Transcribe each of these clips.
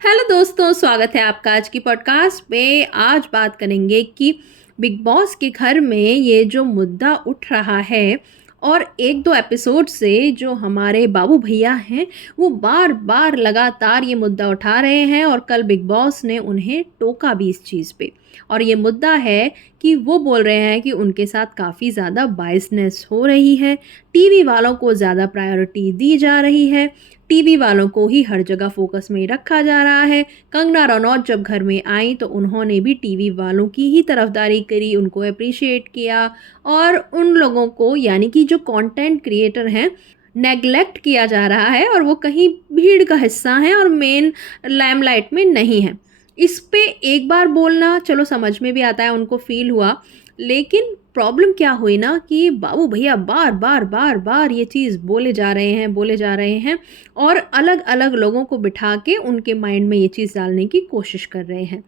Hello दोस्तों, स्वागत है आपका आज की पॉडकास्ट पे। आज बात करेंगे कि बिग बॉस के घर में ये जो मुद्दा उठ रहा है और एक दो एपिसोड से जो हमारे बाबू भैया हैं वो बार बार लगातार ये मुद्दा उठा रहे हैं और कल बिग बॉस ने उन्हें टोका भी इस चीज़ पे। और ये मुद्दा है कि वो बोल रहे हैं कि उनके साथ काफ़ी ज़्यादा बायसनेस हो रही है, टीवी वालों को ज़्यादा प्रायोरिटी दी जा रही है, टीवी वालों को ही हर जगह फोकस में रखा जा रहा है। कंगना रनौत जब घर में आई तो उन्होंने भी टीवी वालों की ही तरफदारी करी, उनको अप्रिशिएट किया और उन लोगों को यानी कि जो कंटेंट क्रिएटर हैं नेगलेक्ट किया जा रहा है और वो कहीं भीड़ का हिस्सा हैं और मेन लाइमलाइट में नहीं है। इस पे एक बार बोलना चलो समझ में भी आता है, उनको फील हुआ। लेकिन प्रॉब्लम क्या हुई ना कि बाबू भैया बार बार बार बार ये चीज़ बोले जा रहे हैं और अलग अलग लोगों को बिठा के उनके माइंड में ये चीज़ डालने की कोशिश कर रहे हैं।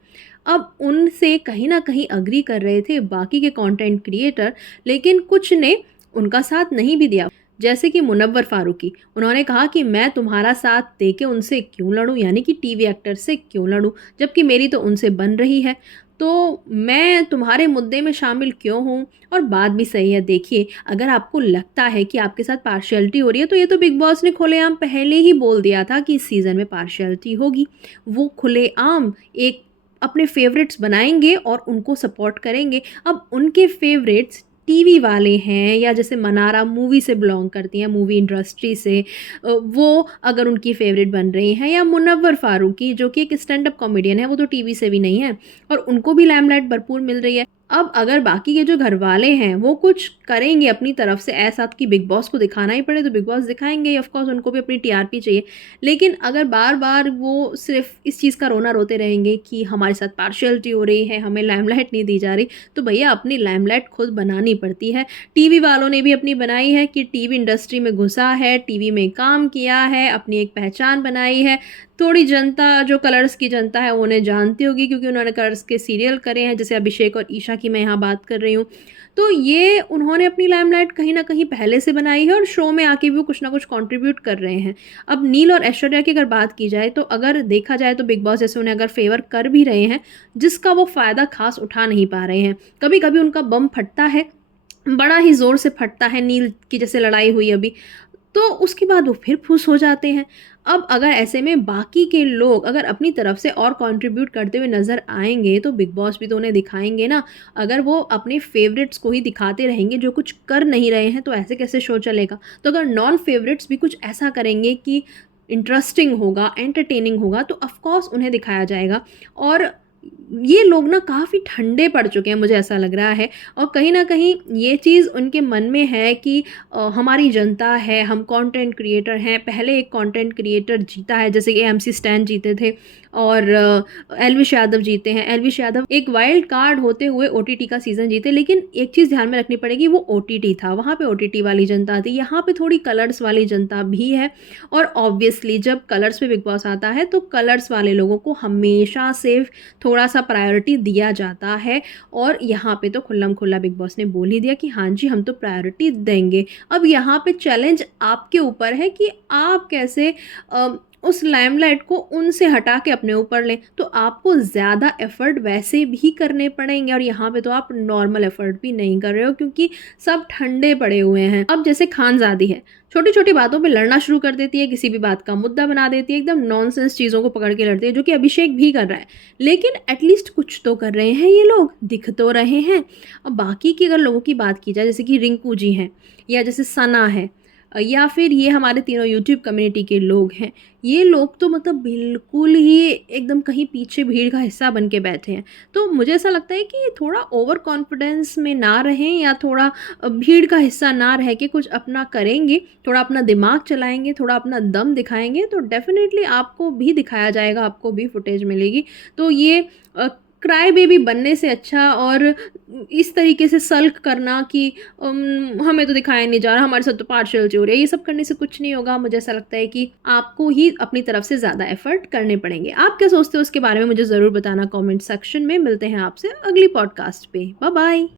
अब उनसे कहीं ना कहीं अग्री कर रहे थे बाकी के कंटेंट क्रिएटर, लेकिन कुछ ने उनका साथ नहीं भी दिया। जैसे कि मुनव्वर फारूकी, उन्होंने कहा कि मैं तुम्हारा साथ दे के उनसे क्यों लड़ूं, यानी कि टीवी एक्टर से क्यों लड़ूं जबकि मेरी तो उनसे बन रही है, तो मैं तुम्हारे मुद्दे में शामिल क्यों हूँ। और बात भी सही है। देखिए, अगर आपको लगता है कि आपके साथ पार्शियलिटी हो रही है तो ये तो बिग बॉस ने खुलेआम पहले ही बोल दिया था कि इस सीज़न में पार्शियलिटी होगी। वो खुलेआम एक अपने फेवरेट्स बनाएंगे और उनको सपोर्ट करेंगे। अब उनके फेवरेट्स टीवी वाले हैं या जैसे मनारा मूवी से बिलोंग करती हैं, मूवी इंडस्ट्री से, वो अगर उनकी फेवरेट बन रही हैं, या मुनव्वर फारूकी जो कि एक स्टैंड अप कॉमेडियन है, वो तो टीवी से भी नहीं है और उनको भी लाइमलाइट भरपूर मिल रही है। अब अगर बाकी के जो घर वाले हैं वो कुछ करेंगे अपनी तरफ से ऐसा कि बिग बॉस को दिखाना ही पड़े तो बिग बॉस दिखाएंगे, ऑफ कोर्स उनको भी अपनी टीआरपी चाहिए। लेकिन अगर बार बार वो सिर्फ इस चीज़ का रोना रोते रहेंगे कि हमारे साथ पार्शियलिटी हो रही है, हमें लाइमलाइट नहीं दी जा रही, तो भैया अपनी लाइमलाइट खुद बनानी पड़ती है। टीवी वालों ने भी अपनी बनाई है कि टीवी इंडस्ट्री में घुसा है, टीवी में काम किया है, अपनी एक पहचान बनाई है। थोड़ी जनता जो कलर्स की जनता है वो उन्हें जानती होगी क्योंकि उन्होंने कलर्स के सीरियल करे हैं, जैसे अभिषेक और ईशा की मैं यहाँ बात कर रही हूँ। तो ये उन्होंने अपनी लाइमलाइट कहीं ना कहीं पहले से बनाई है और शो में आके भी वो कुछ ना कुछ कंट्रीब्यूट कर रहे हैं। अब नील और ऐश्वर्या की अगर बात की जाए तो अगर देखा जाए तो बिग बॉस जैसे उन्हें अगर फेवर कर भी रहे हैं जिसका वो फ़ायदा खास उठा नहीं पा रहे हैं। कभी कभी उनका बम फटता है, बड़ा ही ज़ोर से फटता है, नील की जैसे लड़ाई हुई अभी, तो उसके बाद वो फिर फुस हो जाते हैं। अब अगर ऐसे में बाकी के लोग अगर अपनी तरफ से और कंट्रीब्यूट करते हुए नज़र आएँगे तो बिग बॉस भी तो उन्हें दिखाएँगे ना। अगर वो अपने फ़ेवरेट्स को ही दिखाते रहेंगे जो कुछ कर नहीं रहे हैं तो ऐसे कैसे शो चलेगा। तो अगर नॉन फ़ेवरेट्स भी कुछ ऐसा करेंगे कि इंटरेस्टिंग होगा, एंटरटेनिंग होगा, तो ऑफ़ कोर्स उन्हें दिखाया जाएगा। और ये लोग ना काफ़ी ठंडे पड़ चुके हैं, मुझे ऐसा लग रहा है। और कहीं न कहीं ये चीज़ उनके मन में है कि हमारी जनता है, हम कंटेंट क्रिएटर हैं। पहले एक कंटेंट क्रिएटर जीता है जैसे कि एमसी स्टैन जीते थे और एल्विश यादव जीते हैं। एल्विश यादव एक वाइल्ड कार्ड होते हुए ओटीटी का सीज़न जीते, लेकिन एक चीज़ ध्यान में रखनी पड़ेगी, वो ओटीटी था, वहाँ पे ओटीटी वाली जनता थी, यहाँ पे थोड़ी कलर्स वाली जनता भी है। और ऑब्वियसली जब कलर्स पे बिग बॉस आता है तो कलर्स वाले लोगों को हमेशा से थोड़ा सा प्रायोरिटी दिया जाता है। और यहाँ पे तो खुल्लम खुल्ला बिग बॉस ने बोल ही दिया कि हाँ जी, हम तो प्रायोरिटी देंगे। अब यहाँ पे चैलेंज आपके ऊपर है कि आप कैसे उस लाइमलाइट को उनसे हटा के अपने ऊपर लें। तो आपको ज़्यादा एफ़र्ट वैसे भी करने पड़ेंगे और यहाँ पे तो आप नॉर्मल एफ़र्ट भी नहीं कर रहे हो क्योंकि सब ठंडे पड़े हुए हैं। अब जैसे खानज़ादी है, छोटी छोटी बातों पे लड़ना शुरू कर देती है, किसी भी बात का मुद्दा बना देती है, एकदम नॉनसेंस चीज़ों को पकड़ के लड़ती है, जो कि अभिषेक भी कर रहा है। लेकिन एटलीस्ट कुछ तो कर रहे हैं ये लोग, दिख तो रहे हैं। अब बाकी की अगर लोगों की बात की जाए जैसे कि रिंकू जी हैं या जैसे सना है, या फिर ये हमारे तीनों यूट्यूब कम्युनिटी के लोग हैं, ये लोग तो मतलब बिल्कुल ही एकदम कहीं पीछे भीड़ का हिस्सा बन के बैठे हैं। तो मुझे ऐसा लगता है कि थोड़ा ओवर कॉन्फिडेंस में ना रहें या थोड़ा भीड़ का हिस्सा ना रह के कुछ अपना करेंगे, थोड़ा अपना दिमाग चलाएंगे, थोड़ा अपना दम दिखाएंगे तो डेफिनेटली आपको भी दिखाया जाएगा, आपको भी फुटेज मिलेगी। तो ये क्राई बेबी बनने से अच्छा और इस तरीके से सल्क करना कि हमें तो दिखाया नहीं जा रहा, हमारे साथ तो पार्शियलिटी हो रही है, ये सब करने से कुछ नहीं होगा। मुझे ऐसा लगता है कि आपको ही अपनी तरफ से ज़्यादा एफर्ट करने पड़ेंगे। आप क्या सोचते हो उसके बारे में मुझे ज़रूर बताना कमेंट सेक्शन में। मिलते हैं आपसे अगली पॉडकास्ट पे। Bye bye.